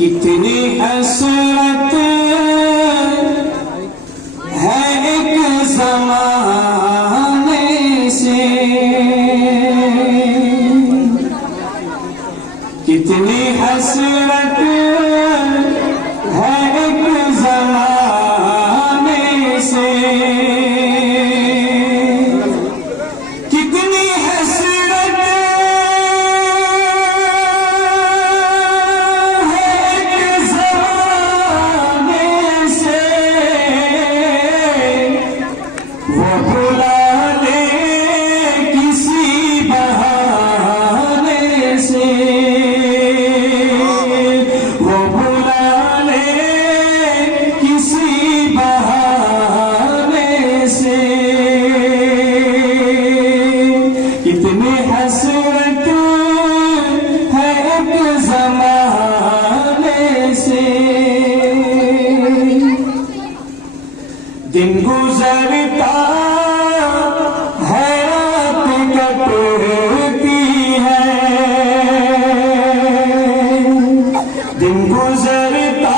कितनी हसरत है एक ज़माने से, कितनी हसरत है एक ज़माने से, कितनी हसरत है एक ज़माने से, वो भुला ले किसी बहाने से, वो भुला ले किसी बहाने से। कितनी हसरत है एक ज़माने से, दिन गुजरता है रात कटती है, दिन गुजरता